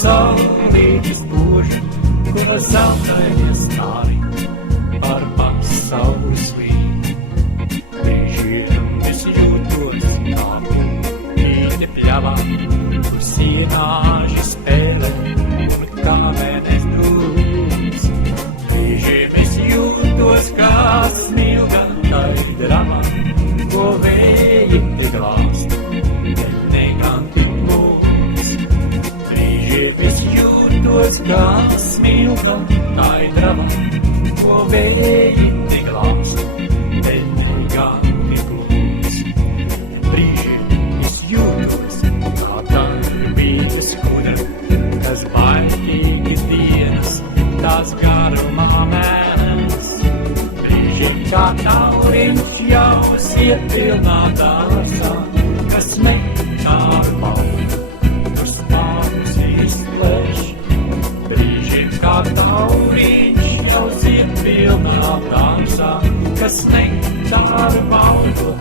saulītis bož, kura zeltainie stāri par pasauli svīt. Brīžiem es jūtos kā puķīte pļavā, kur sienāži spēlē un kāvēnes drūs. Brīžiem es jūtos kā smilga tai drama, ko vēji te glāst, bet negan tik mūs. Brīžiem es jūtos kā smilga tai drama, ko vēji te glāst, bet negan tik mūs. Brīžiem es jūtos kā darbīga skudra, kas baidīgas dienas tās garumā mēs. Brīžiem kā tauriņš jau siet pilnā dārzā, kas nektāru baldu, kur spārkus izplēš. Brīžiem kā tauriņš jau siet pilnā dārzā, kas nektāru baldu,